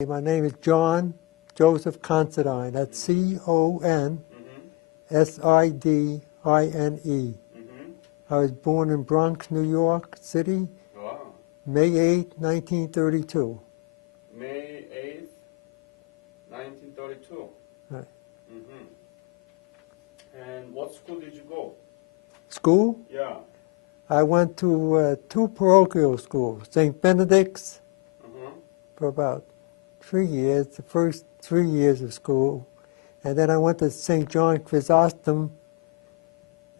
My name is John Joseph Considine. That's C-O-N-S-I-D-I-N-E. I was born in Bronx, New York City, May 8, 1932. May 8th, 1932. Right. And what school did you go? School? Yeah. I went to two parochial schools, St. Benedict's for about 3 years, the first 3 years of school. And then I went to St. John Chrysostom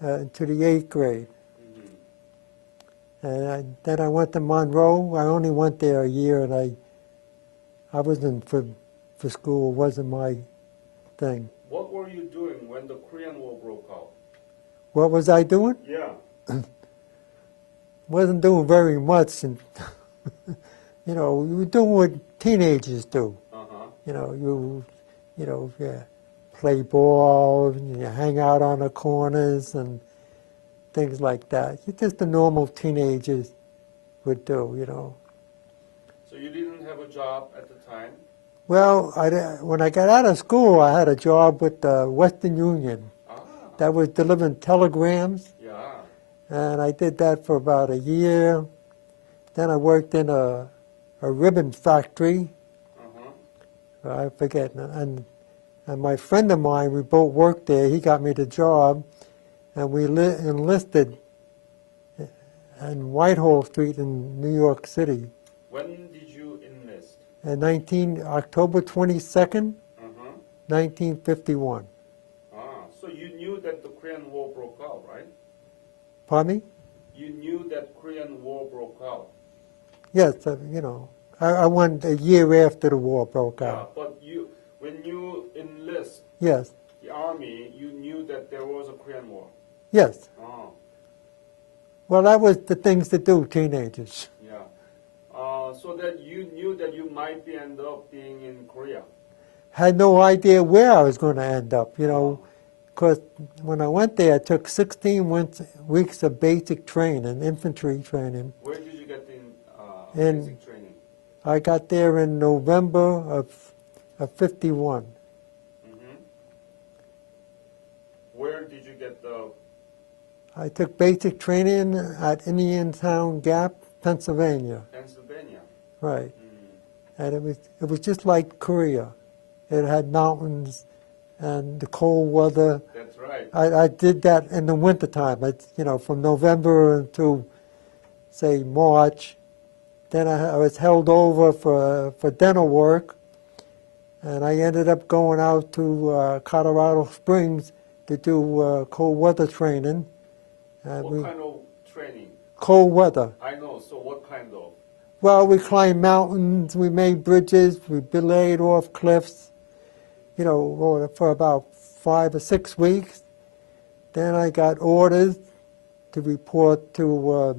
to the 8th grade. And then I went to Monroe. I only went there a year, and I wasn't for school. It wasn't my thing. What were you doing when the Korean War broke out? What was I doing? Yeah. Wasn't doing very much. And you know, you were doing what teenagers do. You know, you play ball, and you hang out on the corners and things like that. It's just the normal teenagers would do, you know. So you didn't have a job at the time? Well, when I got out of school, I had a job with the Western Union. That was delivering telegrams. Yeah. And I did that for about a year. Then I worked in a ribbon factory. I forget. And my friend of mine, we both worked there. He got me the job. And we enlisted in Whitehall Street in New York City. When did you enlist? October 22nd, 1951. So you knew that the Korean War broke out, right? Pardon me? You knew that Korean War broke out? Yes, you know. I went a year after the war broke out. Yeah, but when you enlist yes. the army, you knew that there was a Korean War? Yes. Oh. Well, that was the things to do, teenagers. Yeah. So that you knew that you might end up being in Korea? Had no idea where I was going to end up, you know, because when I went there, I took 16 weeks of basic training, infantry training. Where did you get the basic training? I got there in November of 51. Where did you get the... I took basic training at Indiantown Gap, Pennsylvania. Pennsylvania? Right. And it was just like Korea. It had mountains and the cold weather. That's right. I did that in the wintertime, you know, from November to, say, March. Then I was held over for dental work, and I ended up going out to Colorado Springs to do cold weather training. What kind of training? Cold weather. I know, so what kind of? Well, we climbed mountains, we made bridges, we belayed off cliffs, you know, for about 5 or 6 weeks. Then I got orders to report to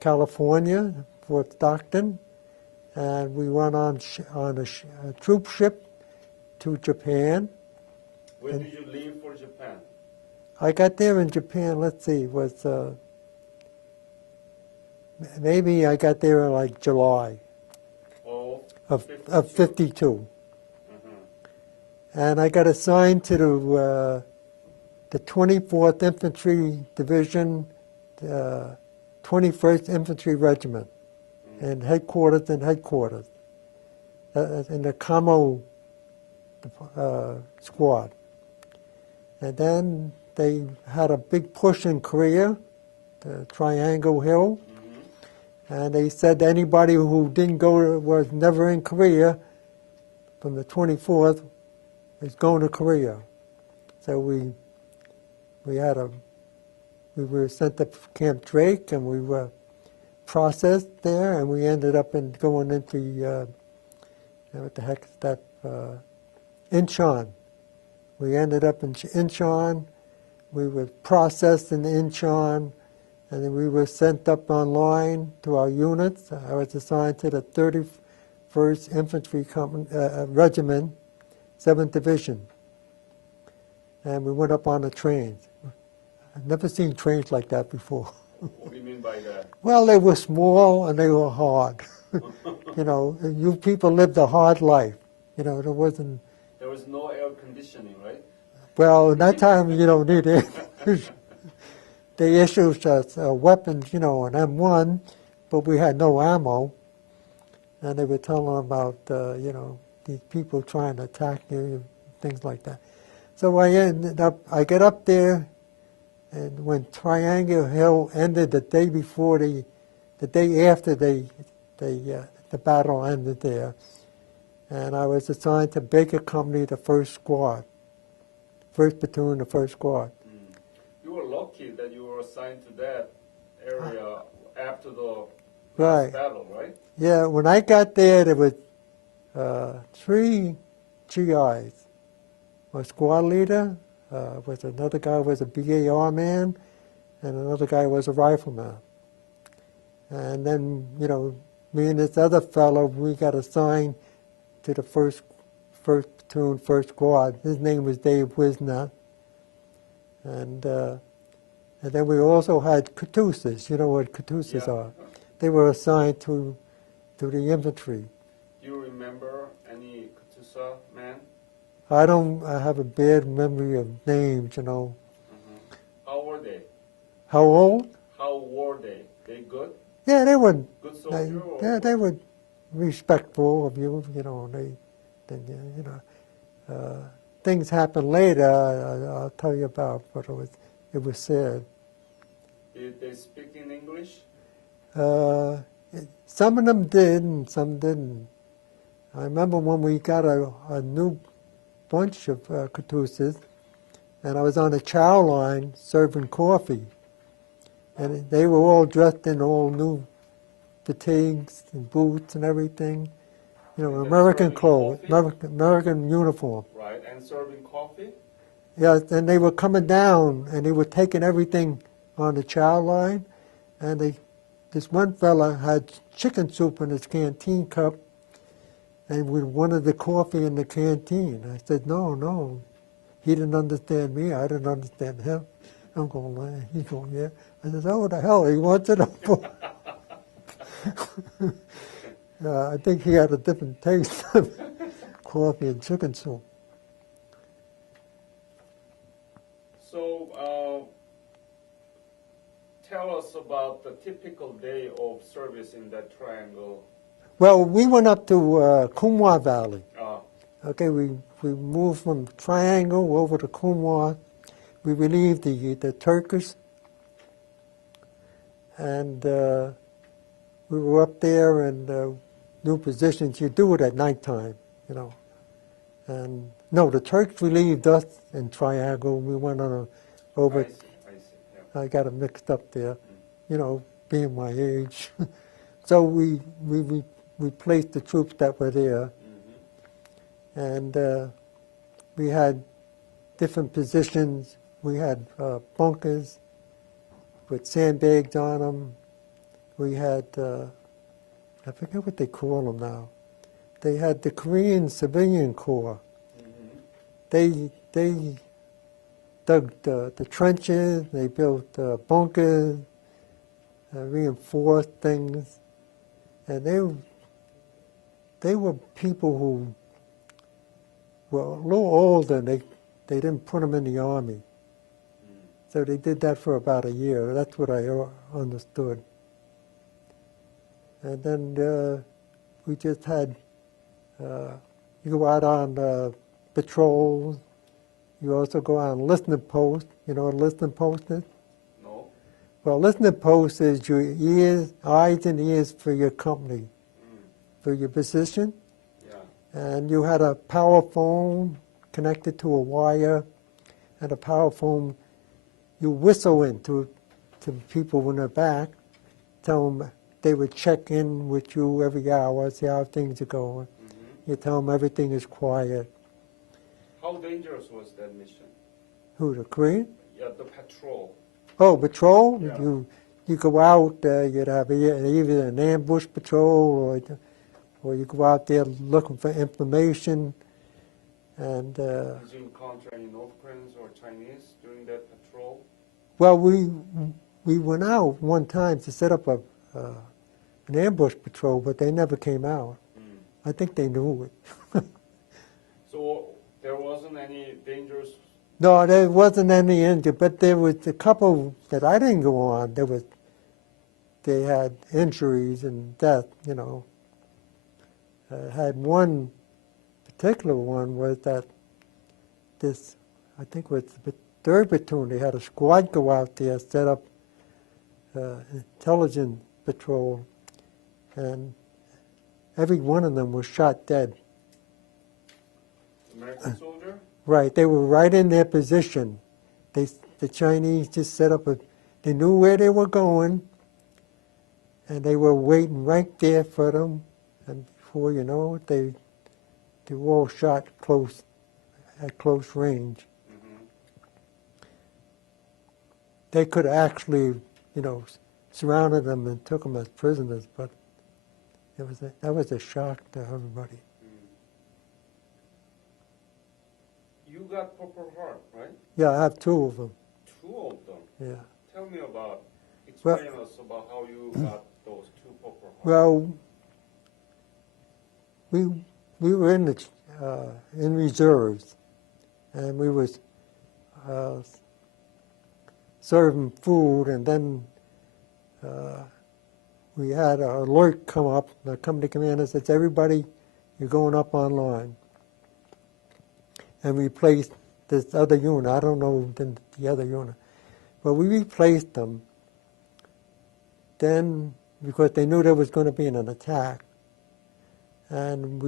California, Fort Stockton, and we went on a troop ship to Japan. When did you leave for Japan? I got there in Japan, let's see, was maybe I got there in like July of 52. And I got assigned to the 24th Infantry Division, 21st Infantry Regiment, and headquarters in the Kamo squad. And then they had a big push in Korea, the Triangle Hill, and they said anybody who didn't go was never in Korea from the 24th is going to Korea. So we were sent to Camp Drake, and we were processed there, and we ended up going into what the heck is that? Incheon. We ended up in Incheon. We were processed in Incheon, and then we were sent up online to our units. I was assigned to the 31st Infantry Regiment, 7th Division. And we went up on the trains. I've never seen trains like that before. What do you mean by that? Well, they were small and they were hard. You You know, you people lived a hard life. You know, there wasn't. There was no air conditioning, right? Well, in that time you don't need it. They issued us weapons, you know, an M1, but we had no ammo. And they were telling about, you know, these people trying to attack you, things like that. So I get up there, and when Triangle Hill ended the day before the day after the battle ended there, and I was assigned to Baker Company, the first squad, first platoon, the first squad. You were lucky that you were assigned to that area after the Right. battle, right? Yeah, when I got there was 3 GIs. My squad leader was another guy was a BAR man, and another guy was a rifleman. And then, you know, me and this other fellow, we got assigned to the first platoon, first squad. His name was Dave Wisner. And then we also had Katusas. You know what Katusas are? They were assigned to the infantry. Do you remember any Katusa man? I have a bad memory of names, you know. How were they? How old? How were they? They good? Yeah, they were. Good soldier? Yeah, they were respectful of you. You know, you know, things happened later. I'll tell you about, but it was sad. Did they speak in English? Some of them did, and some didn't. I remember when we got a new bunch of Katusas, and I was on a chow line serving coffee. And they were all dressed in all new fatigues and boots and everything. You know, And American serving clothes, coffee? American uniform. Right, and serving coffee? Yes, and they were coming down, and they were taking everything on the chow line. And this one fella had chicken soup in his canteen cup, and we wanted the coffee in the canteen. I said, no. He didn't understand me. I didn't understand him. I'm going, he's going, yeah. I said, oh, what the hell? He wants it up. I think he had a different taste of coffee and chicken soup. So, tell us about the typical day of service in that triangle. Well, we went up to Kumwa Valley. Ah. Okay, we moved from Triangle over to Kumwa. We relieved the Turkish, and we were up there in new positions. You do it at nighttime, you know. And no, the Turks relieved us in Triangle. We went on over. I see, yeah. I got it mixed up there, you know, being my age. So we placed the troops that were there, and we had different positions. We had bunkers with sandbags on them. We had, I forget what they call them now. They had the Korean Civilian Corps. They dug the trenches, they built bunkers, reinforced things, and they were people who were a little older. They didn't put them in the army. So they did that for about a year. That's what I understood. And then we just had, you go out on patrols. You also go on listening post. You know what a listening post is? No. Well, listening post is your ears, eyes and ears for your company, for your position. Yeah. And you had a power phone connected to a wire, and a power phone you whistle into to people when they're back, tell them they would check in with you every hour, see how things are going. You tell them everything is quiet. How dangerous was that mission? Who, the Korean? Yeah, the patrol. Oh, patrol? Yeah. You go out, you'd have either an ambush patrol or you go out there looking for information. And Did you encounter any North Koreans or Chinese during that patrol? well, we went out one time to set up a an ambush patrol, but they never came out. I think they knew it. So there wasn't any dangerous. No, there wasn't any injury, but there was a couple that I didn't go on. They had injuries and death, you know. Had one particular one was that this, I think it was the 3rd platoon, they had a squad go out there, set up intelligence patrol, and every one of them was shot dead. American soldier? Right, they were right in their position. The Chinese just set up they knew where they were going, and they were waiting right there for them, and before you know it, they were all shot at close range. Mm-hmm. They could actually, you know, surrounded them and took them as prisoners, but that was a shock to everybody. You got Purple Heart, right? Yeah, I have 2 of them. 2 of them? Yeah. Tell me explain us about how you got those 2 Purple Hearts. Well, we were in reserves, and we was serving food, and then we had an alert come up. The company commander says, "Everybody, you're going up online." And we replaced this other unit. I don't know the other unit, but we replaced them. Then, because they knew there was going to be an attack, and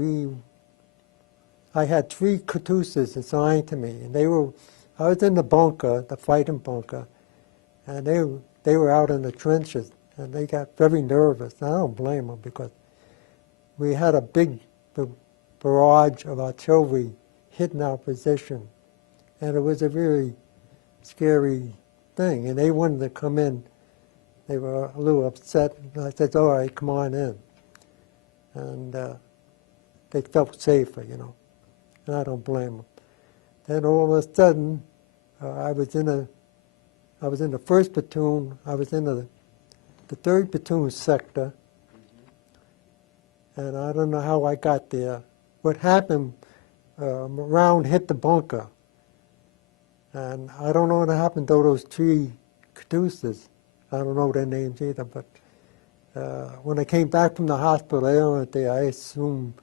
I had 3 Katusas assigned to me, and I was in the bunker, the fighting bunker, and they were out in the trenches, and they got very nervous. I don't blame them, because we had a big barrage of artillery hitting our position, and it was a really scary thing, and they wanted to come in. They were a little upset, and I said, "All right, come on in." And they felt safer, you know, and I don't blame them. Then all of a sudden, I was in the 1st platoon. I was in the 3rd platoon sector, and I don't know how I got there. What happened? A round hit the bunker, and I don't know what happened to those 3 Katusas. I don't know their names either, but when I came back from the hospital, they weren't there. I assumed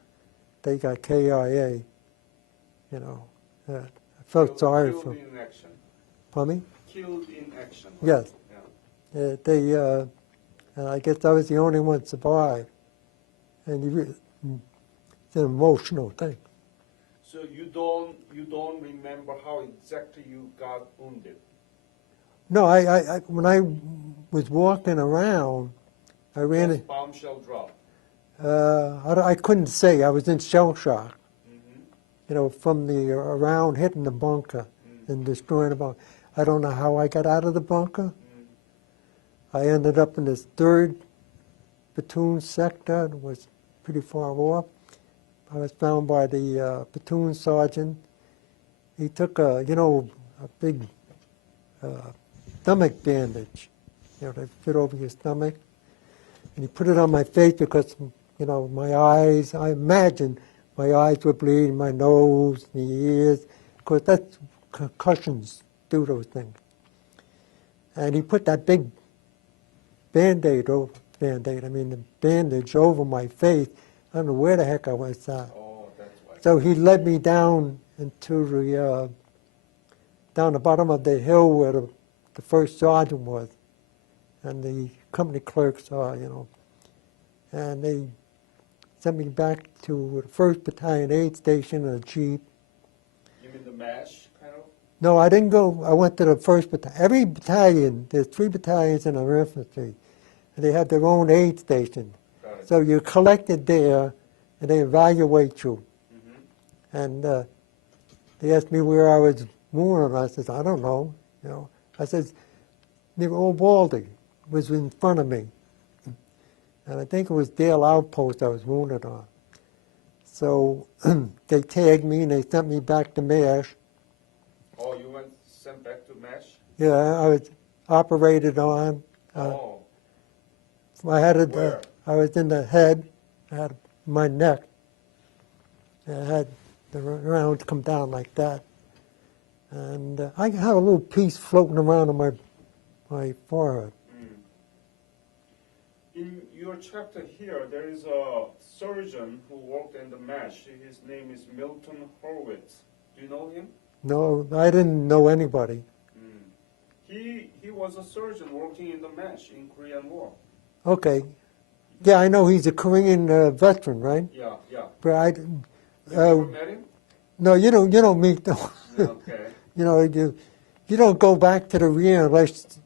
they got KIA. You know, I felt sorry for them. Killed in action. Pardon me? Killed in action. Yes. Yeah. I guess I was the only one survived, and it's an emotional thing. So you don't remember how exactly you got wounded? No, I when I was walking around, I ran it. Bombshell drop. I couldn't say. I was in shell shock. Mm-hmm. You know, from the round hitting the bunker and destroying the bunker. I don't know how I got out of the bunker. I ended up in this 3rd platoon sector. It was pretty far off. I was found by the platoon sergeant. He took a big stomach bandage, you know, to fit over your stomach, and he put it on my face because, you know, my eyes. I imagine my eyes were bleeding, my nose, the ears, because that's concussions do those things. And he put that big bandage, the bandage over my face. I don't know where the heck I was at. Oh, that's why. So he led me down into down the bottom of the hill where the 1st sergeant was, and the company clerks are, you know. And they sent me back to the 1st Battalion aid station in a Jeep. You mean the MASH kind of? No, I didn't go. I went to the 1st Battalion. Every battalion, there's 3 battalions in our infantry, and they have their own aid station. So you're collected there, and they evaluate you. Mm-hmm. And they asked me where I was wounded. I said, I don't know. You know, I said, near Old Baldy was in front of me, and I think it was Dale Outpost I was wounded on. So they tagged me and they sent me back to MASH. Oh, you went sent back to MASH? Yeah, I was operated on. Oh. I had Where? I was in the head, I had my neck, and I had the rounds come down like that. And I have a little piece floating around on my forehead. In your chapter here, there is a surgeon who worked in the mesh. His name is Milton Horowitz. Do you know him? No, I didn't know anybody. He was a surgeon working in the mesh in Korean War. Okay. Yeah, I know he's a Korean veteran, right? Yeah, yeah. But I, You never met him? no, you don't meet them. Okay. You don't go back to the rear unless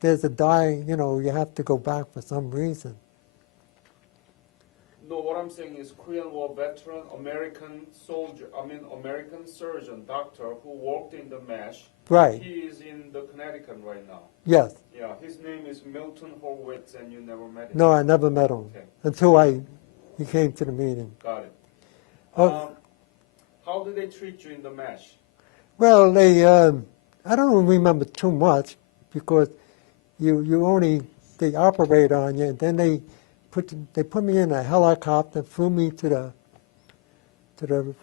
there's a die. You have to go back for some reason. No, what I'm saying is Korean War veteran, American soldier, American surgeon, doctor who worked in the mesh. Right. He is in the Connecticut right now. Yes. Yeah, his name is Milton Horowitz, and you never met him. No, I never met him until he came to the meeting. Got it. How did they treat you in the mesh? Well, I don't remember too much because they operate on you, and then they put me in a helicopter, flew me to the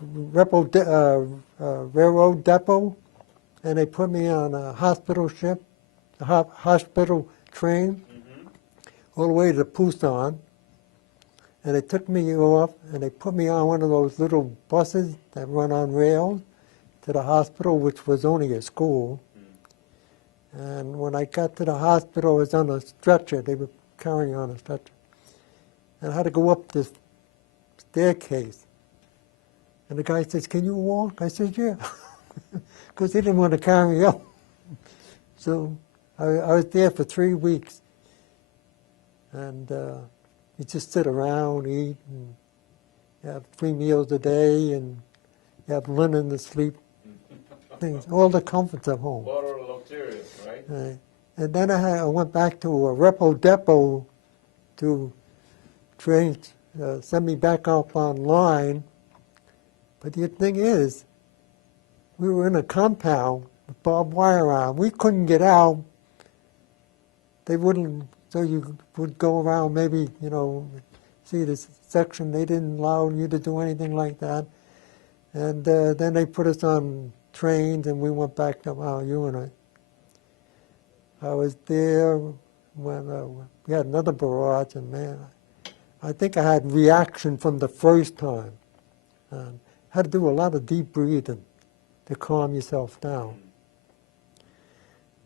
railroad depot, and they put me on a hospital ship, a hospital train, all the way to Busan. And they took me off, and they put me on one of those little buses that run on rails to the hospital, which was only a school. And when I got to the hospital, I was on a stretcher. They were carrying on a stretcher. And I had to go up this staircase. And the guy says, "Can you walk?" I said, "Yeah," because he didn't want to carry me up. So I was there for 3 weeks. And you just sit around, eat, and you have 3 meals a day, and you have linen to sleep, things, all the comforts of home. Water luxurious, right? And then I went back to a repo depot to send me back up online. But the thing is, we were in a compound with barbed wire on. We couldn't get out. They wouldn't, so you would go around maybe, see this section. They didn't allow you to do anything like that. And then they put us on trains, and we went back to our unit. I was there when we had another barrage, and man, I think I had reaction from the first time. Had to do a lot of deep breathing to calm yourself down.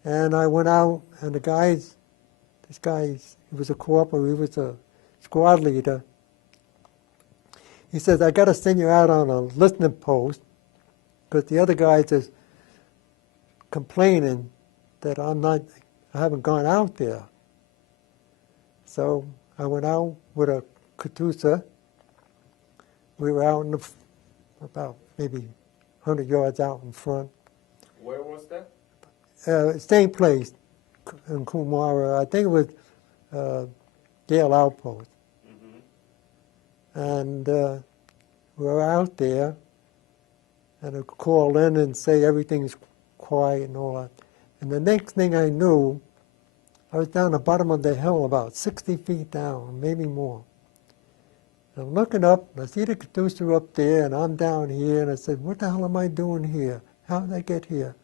And I went out, and this guy, he was a corporal, he was a squad leader. He says, "I got to send you out on a listening post because the other guys is complaining that I haven't gone out there." So I went out with a Katusha. We were out about maybe 100 yards out in front. Where was that? Same place in Kumara. I think it was Gale Outpost. And we were out there, and I'd call in and say everything's quiet and all that. And the next thing I knew, I was down the bottom of the hill about 60 feet down, maybe more. And I'm looking up, and I see the Katusha up there, and I'm down here, and I said, "What the hell am I doing here? How did I get here?"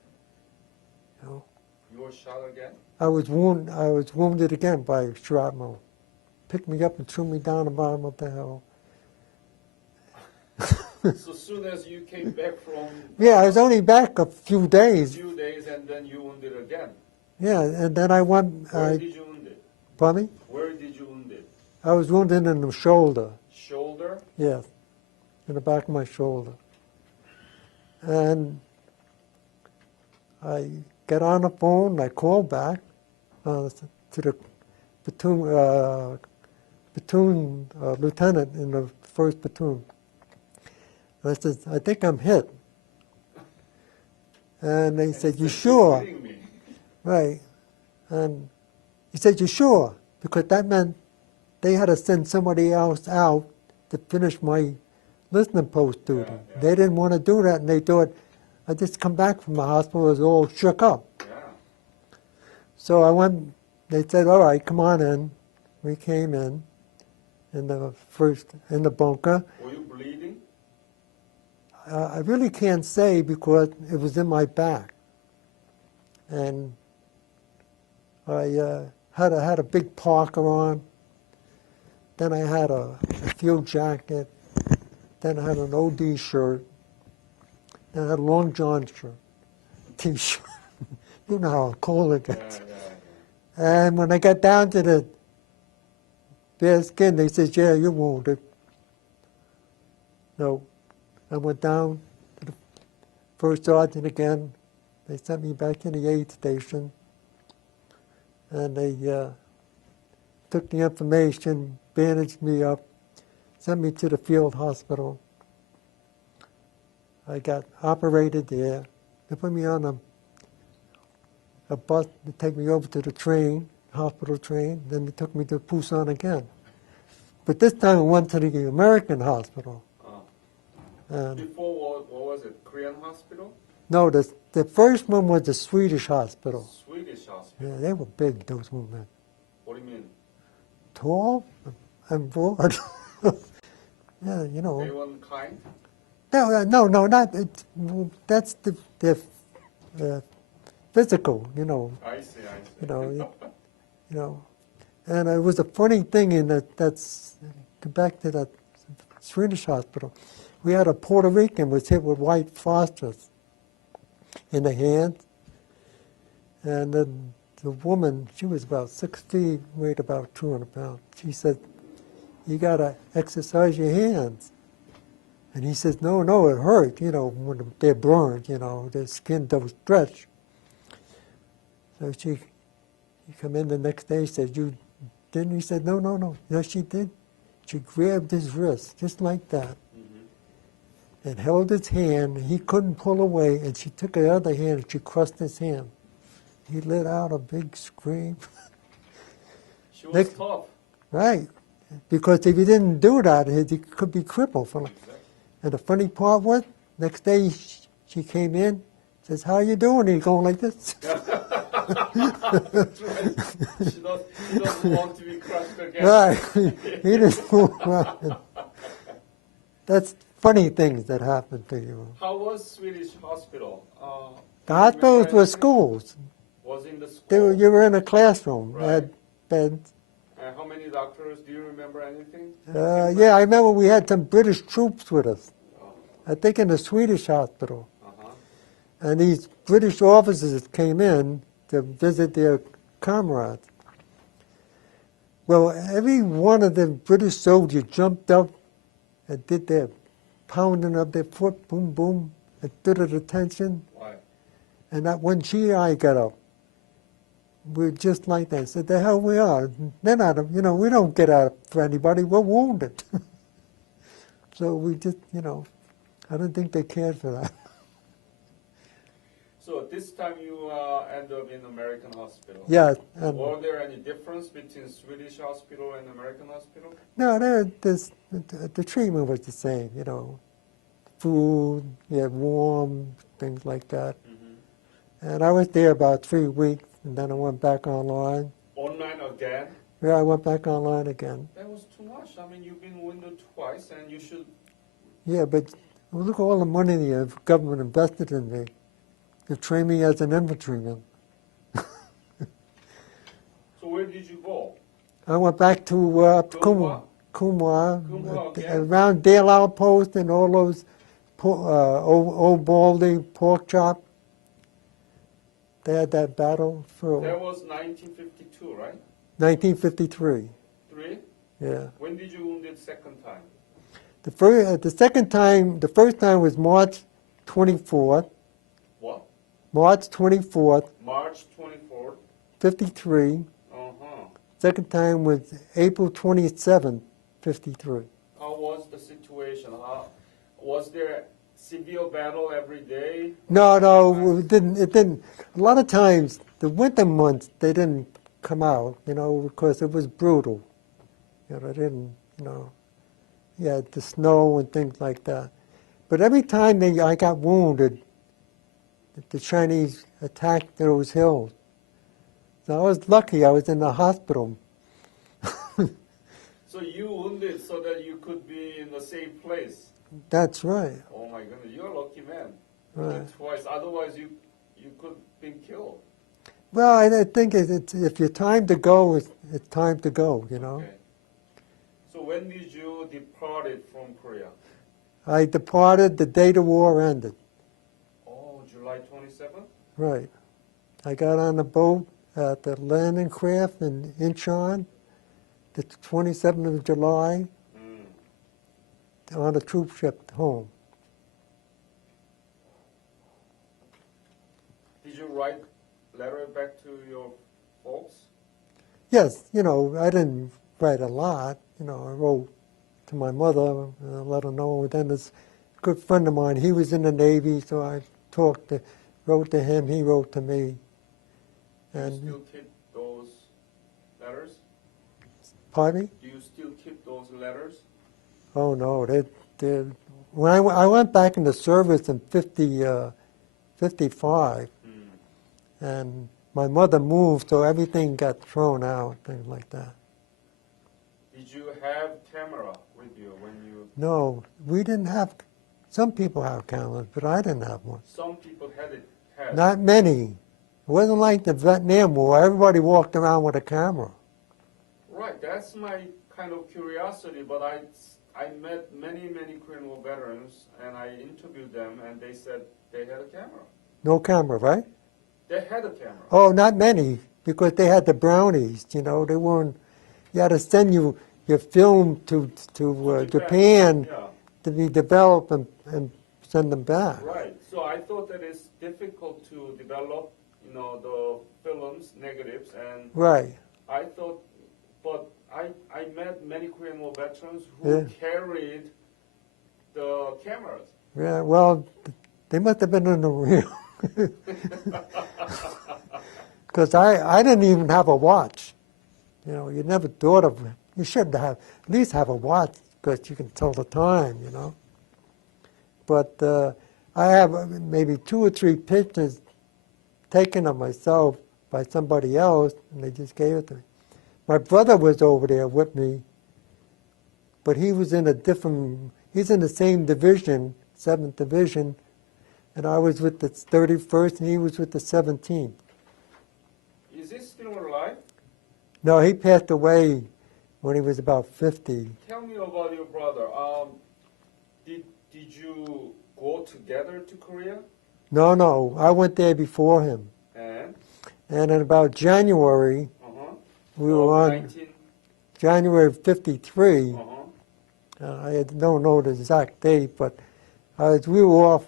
You were shot again? I was wounded again by shrapnel. Picked me up and threw me down the bottom of the hill. So soon as you came back from... Yeah, I was only back a few days. and then you wounded again. Yeah, and then I went... Where did you wound it? Pardon me? Where did you wound it? I was wounded in the shoulder. Shoulder? Yes, in the back of my shoulder. And I got on the phone, I called back to the platoon lieutenant in the 1st platoon. And I said, "I think I'm hit." And they said, "You sure?" You're kidding me. Right. And he said, "You sure?" Because that meant they had to send somebody else out to finish my listening post duty. Yeah. They didn't want to do that, and they thought, I just come back from the hospital, I was all shook up. Yeah. So I went, they said, "All right, come on in." We came in, in the bunker. Were you bleeding? I really can't say because it was in my back, and I had a big parka on. Then I had a field jacket. Then I had an OD shirt. Then I had a long john shirt, T-shirt. You know how cold it gets. Yeah. And when I got down to the bare skin, they said, "Yeah, you're wounded." So I went down to the first sergeant again. They sent me back to the aid station, and they took the information, bandaged me up, sent me to the field hospital. I got operated there. They put me on a bus to take me over to the train, hospital train. Then they took me to Busan again. But this time I went to the American hospital. Before, what was it? Korean hospital? No, the first one was the Swedish hospital. Swedish hospital. Yeah, they were big, those women. What do you mean? Tall and broad. Yeah, you know. They weren't kind? No, not. That's the physical, you know. I see. You know. And it was a funny thing in that's back to that Swedish hospital. We had a Puerto Rican was hit with white phosphorus in the hand, and then the woman, she was about 6 feet, weighed about 200 pounds. She said, "You got to exercise your hands." And he says, no, it hurt, you know, when they're burned, you know, their skin don't stretch. So she come in the next day, said, "You didn't?" He said, no. Yes, she did. She grabbed his wrist, just like that, and held his hand. He couldn't pull away, and she took the other hand and she crushed his hand. He let out a big scream. She was tough. Right, because if he didn't do that, he could be crippled. And the funny part was, next day she came in, says, "How you doing?" He's going like this. That's right. She doesn't want to be crushed again. Right, he didn't move around. That's funny things that happen to you. How was Swedish hospital? The hospitals were schools. Was in the school? You were in a classroom, Right. had beds. And how many doctors? Do you remember anything? Yeah, I remember we had some British troops with us. I think in the Swedish hospital. And these British officers came in to visit their comrades. Well, every one of the British soldiers jumped up and did their pounding of their foot, boom, boom, and stood at attention. Why? And that one GI got up. We're just like that. Said, "The hell we are. They're not, you know, we don't get out for anybody. We're wounded." So we just, you know, I don't think they cared for that. So at this time you end up in American hospital. Yeah. Were there any difference between Swedish hospital and American hospital? No, the treatment was the same, you know. Food, you had warm, things like that. And I was there about 3 weeks, and then I went back online. Online again? Yeah, I went back online again. That was too much. I mean, you've been wounded twice, and you should... Yeah, but look at all the money the government invested in me to train me as an infantryman. So where did you go? I went back to Kumwa, again? around Dale Outpost and all those old Baldy pork chop. They had that battle for That was 1952, right? 1953. 3? Yeah. When did you wounded second time? The first time was March 24th. What? March 24th, March 24th. 53. Second time was April 27th, 53. How was the situation? Was there severe battle every day? No, it didn't. A lot of times, the winter months, they didn't come out, you know, because it was brutal. You know, they didn't, you know, you had the snow and things like that. But every time I got wounded, the Chinese attacked those hills. So I was lucky I was in the hospital. So you wounded so that you could be in the safe place. That's right. Oh my goodness, you're a lucky man. Right. Twice. Otherwise, you could have been killed. Well, I think it's if your time to go, it's time to go, you know. Okay. So when did you departed from Korea? I departed the day the war ended. Oh, July 27th? Right. I got on the boat at the landing craft in Incheon, the 27th of July, on a troop ship home. Did you write letter back to your folks? Yes, you know, I didn't write a lot. You know, I wrote to my mother, let her know. Then this good friend of mine, he was in the Navy, so I wrote to him, he wrote to me. Do you And still keep those letters? pardon me? Do you still keep those letters? Oh no, when I went back into service in 55, and my mother moved, so everything got thrown out, things like that. Did you have camera with you when you... No, we didn't have, some people have cameras, but I didn't have one. Some people had it. Not many. It wasn't like the Vietnam War. Everybody walked around with a camera. Right, that's my kind of curiosity, but I met many Korean War veterans, and I interviewed them, and they said they had a camera. No camera, right? They had a camera. Oh, not many, because they had the brownies, you know. They weren't, you had to send your film to Japan Yeah. to be developed and send them back. Right. So I thought that it's difficult to develop, you know, the films, negatives, and Right. I thought, but I met many Korean War veterans who carried the cameras. Yeah, well, they must have been in the real. Because I didn't even have a watch. You know, you never thought of, you should have, at least have a watch, because you can tell the time, you know. But I have maybe 2 or 3 pictures taken of myself by somebody else, and they just gave it to me. My brother was over there with me, but he was in a different, he's in the same division, 7th Division, and I was with the 31st, and he was with the 17th. Is he still alive? No, he passed away when he was about 50. Tell me about your brother. Did you go together to Korea? No, I went there before him. And in about January, we were on 19... January of 53. I don't know the exact date, but we were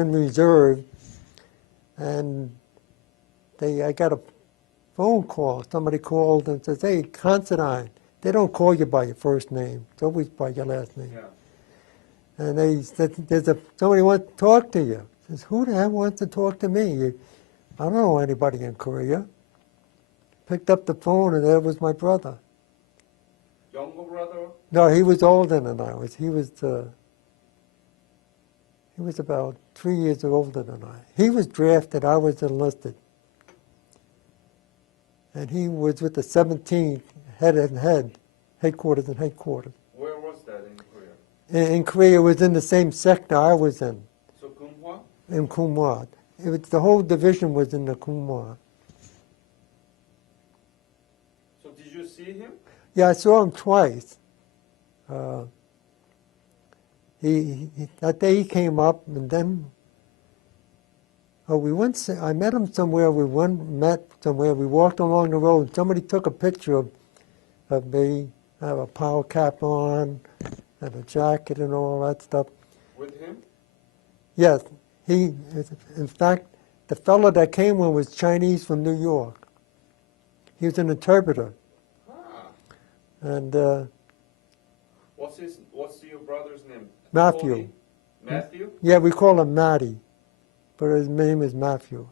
in reserve, and I got a phone call. Somebody called and says, "Hey, Considine." They don't call you by your first name. It's always by your last name. Yeah. And they said, somebody wants to talk to you. I says, "Who the hell wants to talk to me? I don't know anybody in Korea." Picked up the phone, and there was my brother. Younger brother? No, he was older than I was. He was about 3 years older than I. He was drafted. I was enlisted. And he was with the 17th, headquarters and headquarters. Where was that in Korea? In Korea, it was in the same sector I was in. So Kunghwa? In Kumwa. The whole division was in the Kumwa. So did you see him? Yeah, I saw him twice. That day he came up, and then I met him somewhere. Met somewhere. We walked along the road. And somebody took a picture of me. I have a power cap on, and a jacket and all that stuff. With him? Yes, in fact, the fellow that came with was Chinese from New York. He was an interpreter. And what's your brother's name? Matthew. Tony? Matthew? Yeah, we call him Matty, but his name is Matthew.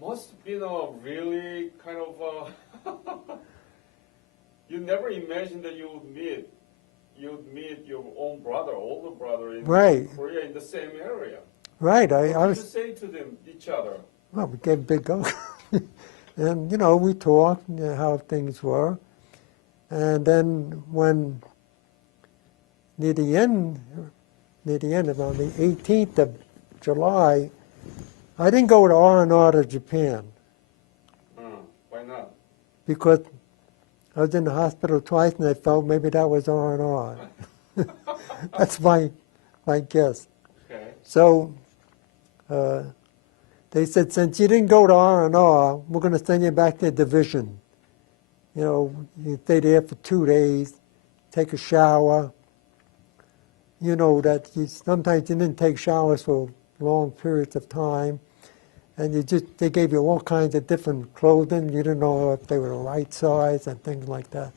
Must have been a really kind of you never imagined that you'd meet your own brother, older brother in Korea in the same area. Right. What did you say to each other? Well, we gave a big hug. And, we talked how things were. And then when near the end, around the 18th of July, I didn't go to R&R to Japan Why not? because I was in the hospital twice and I felt maybe that was R&R. That's my guess. Okay. So they said, since you didn't go to R&R, we're going to send you back to division. You know, you stay there for 2 days, take a shower. You know that sometimes you didn't take showers for long periods of time, and they gave you all kinds of different clothing. You didn't know if they were the right size and things like that.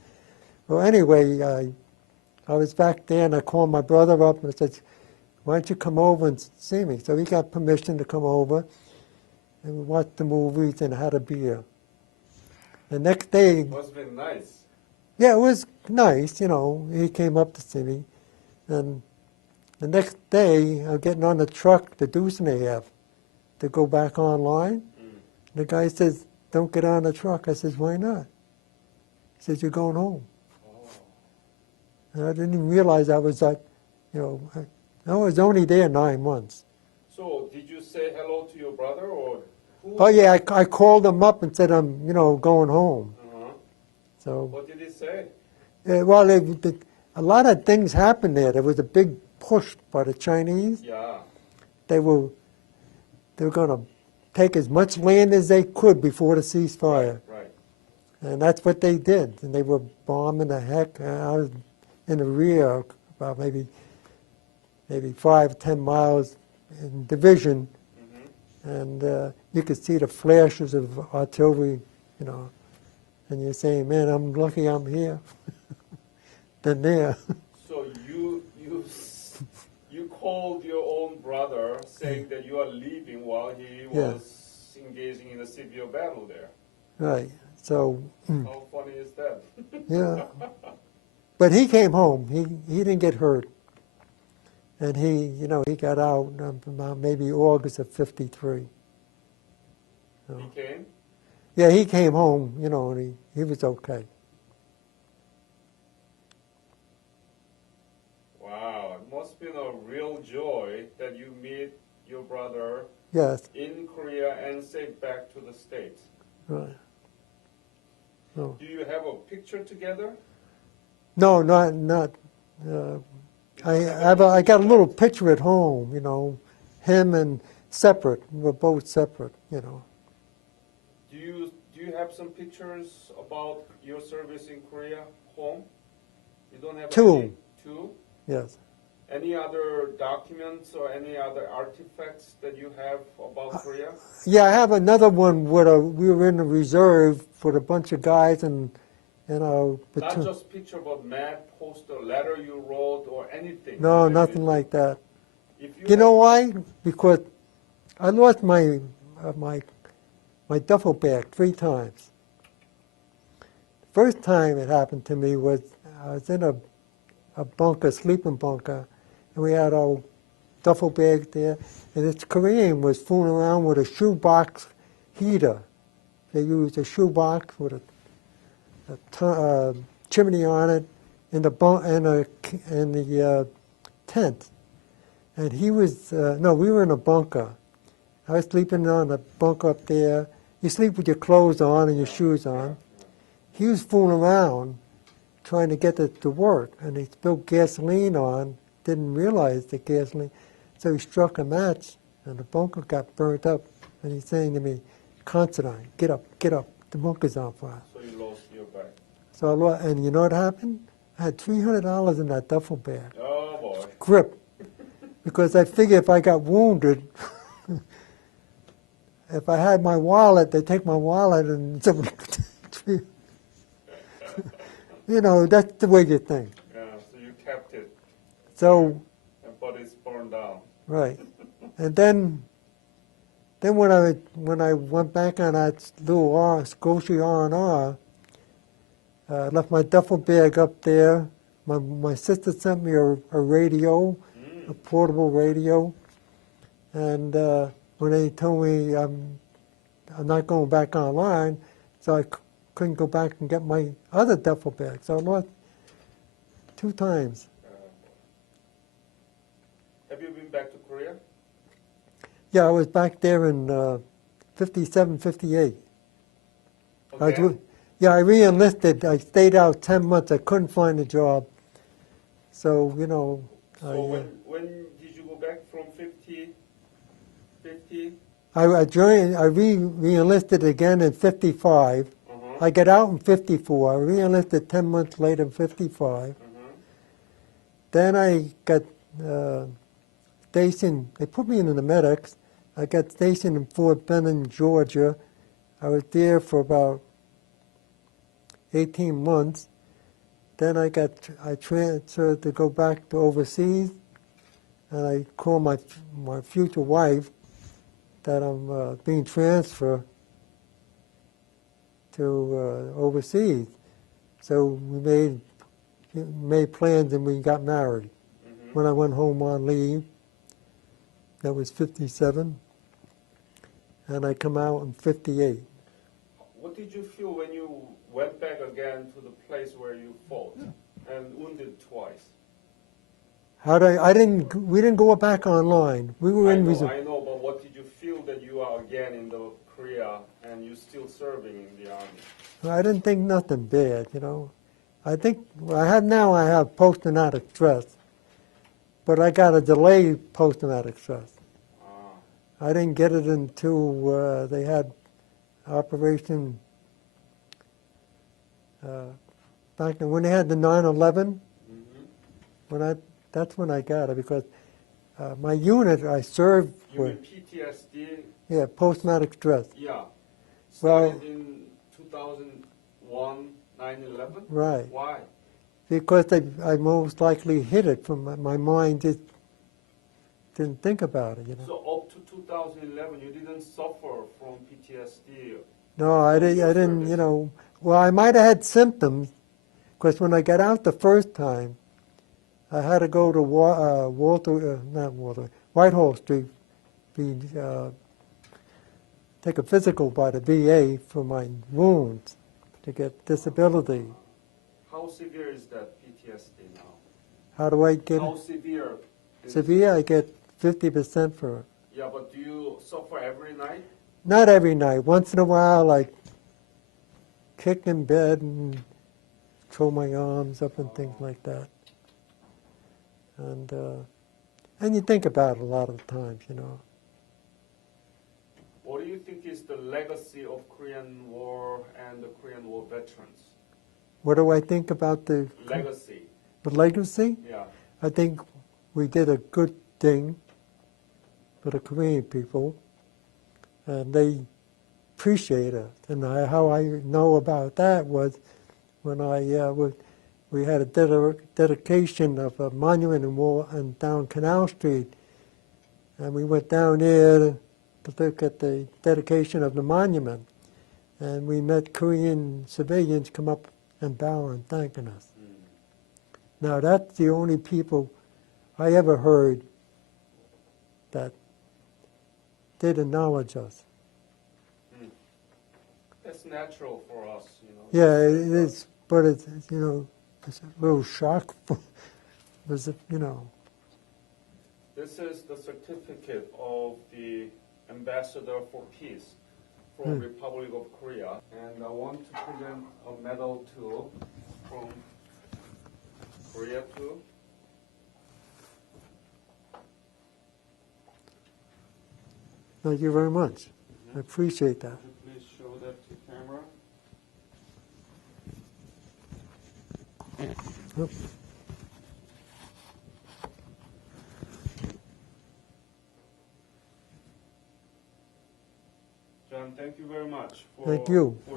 Well, anyway, I was back there and I called my brother up and I said, why don't you come over and see me? So he got permission to come over, and we watched the movies and had a beer. The next day, Must have been nice. yeah, it was nice, you know. He came up to see me, and the next day, I'm getting on the truck to Dusseldorf to go back online. The guy says, don't get on the truck. I says, why not? He says, you're going home. And I didn't even realize I was like, you know, I was only there 9 months. So did you say hello to your brother or who? Oh, yeah, I called him up and said, I'm, you know, going home. So, What did he say? well, a lot of things happened there. There was a big push by the Chinese. Yeah. They were going to take as much land as they could before the ceasefire. Right. And that's what they did. And they were bombing the heck. I was in the rear, about maybe 5, 10 miles in division. And you could see the flashes of artillery, you know. And you're saying, man, I'm lucky I'm here than there. So you called your own brother saying that you are leaving while he was engaging in a severe battle there. Right. So, How funny is that? yeah. But he came home. He didn't get hurt. And he got out about maybe August of '53. So, He came? yeah, he came home, you know, and he was okay. Wow, it must have been a real joy that you meet your brother Yes. in Korea and safe back to the States. Right. No. Do you have a picture together? No, not. I got a little picture at home, you know, him and separate. We're both separate, you know. Do you have some pictures about your service in Korea home? You don't have Two. any? Two? Yes. Any other documents or any other artifacts that you have about Korea? Yeah, I have another one where we were in the reserve with a bunch of guys and Not just picture, but map, poster, letter you wrote, or anything. No, nothing like that. If You know why? Because I lost my duffel bag 3 times. First time it happened to me was I was in a bunker, sleeping bunker, and we had our duffel bag there, and this Korean was fooling around with a shoebox heater. They used a shoebox with a chimney on it in the tent. And he was, we were in a bunker. I was sleeping on a bunk up there. You sleep with your clothes on and your shoes on. He was fooling around trying to get it to work, and he spilled gasoline on, didn't realize the gasoline, so he struck a match, and the bunker got burnt up, and he's saying to me, Considine, get up, the bunker's on fire. So you lost your bag. So, and you know what happened? I had $300 in that duffel bag. Oh, boy. Grip. Because I figured if I got wounded, if I had my wallet, they'd take my wallet and somebody could, you know, that's the way you think. Yeah, so you kept it. So, But it's burned down. right. And then when I went back on that little Scotia R&R, I left my duffel bag up there. My sister sent me a radio, a portable radio, and when they told me I'm not going back online, so I couldn't go back and get my other duffel bag, so I lost 2 times. Have you been back to Korea? Yeah, I was back there in 57, 58. Again? I re-enlisted. I stayed out 10 months. I couldn't find a job. So, you know. So when did you go back from 50? I joined, I re-enlisted again in 55. I got out in 54. I re-enlisted 10 months later in 55. Then I got stationed, they put me in the medics. I got stationed in Fort Benning, Georgia. I was there for about 18 months. Then I transferred to go back to overseas, and I called my future wife that I'm being transferred to overseas. So we made plans and we got married. When I went home on leave, that was 57, and I come out in 58. What did you feel when you went back again to the place where you fought and wounded twice? We didn't go back online. We were in reserve. I know, but what did you feel that you are again in the Korea and you're still serving in the army? I didn't think nothing bad, you know. I think I have post-traumatic stress, but I got a delayed post-traumatic stress. I didn't get it until they had Operation back when they had the 9/11. That's when I got it, because my unit I served with. You mean PTSD? Yeah, post-traumatic stress. Yeah. Started in 2001, 9/11? Right. Why? Because I most likely hit it from my mind, just didn't think about it, you know. So up to 2011, you didn't suffer from PTSD? No, I didn't, you know. Well, I might have had symptoms, because when I got out the first time, I had to go to Whitehall Street, take a physical by the VA for my wounds to get disability. How severe is that PTSD now? How do I get How it? severe? Severe, I get 50% for it. Yeah, but do you suffer every night? Not every night. Once in a while, I kick in bed and throw my arms up and things like that. And you think about it a lot of times, you know. What do you think is the legacy of Korean War and the Korean War veterans? What do I think about the Legacy. The legacy? Yeah. I think we did a good thing for the Korean people, and they appreciate it. And how I know about that was when we had a dedication of a monument in down Canal Street, and we went down there to look at the dedication of the monument, and we met Korean civilians come up and bow and thanking us. Now that's the only people I ever heard that did acknowledge us. That's natural for us, you know. Yeah, it is, but it's you know, it's a little shock. Was it, you know? This is the certificate of the Ambassador for Peace from Republic of Korea, and I want to present a medal too from Korea too. Thank you very much. I appreciate that. Please show that to camera. Yep. John, thank you very much for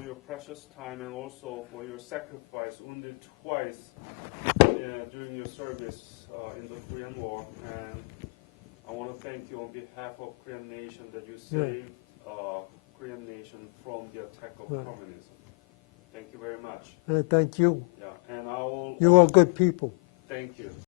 your precious time and also for your sacrifice, wounded twice during your service in the Korean War. And I want to thank you on behalf of Korean nation that you saved Korean nation from the attack of communism. Thank you very much. Thank you. Yeah, and I will. You are good people. Thank you.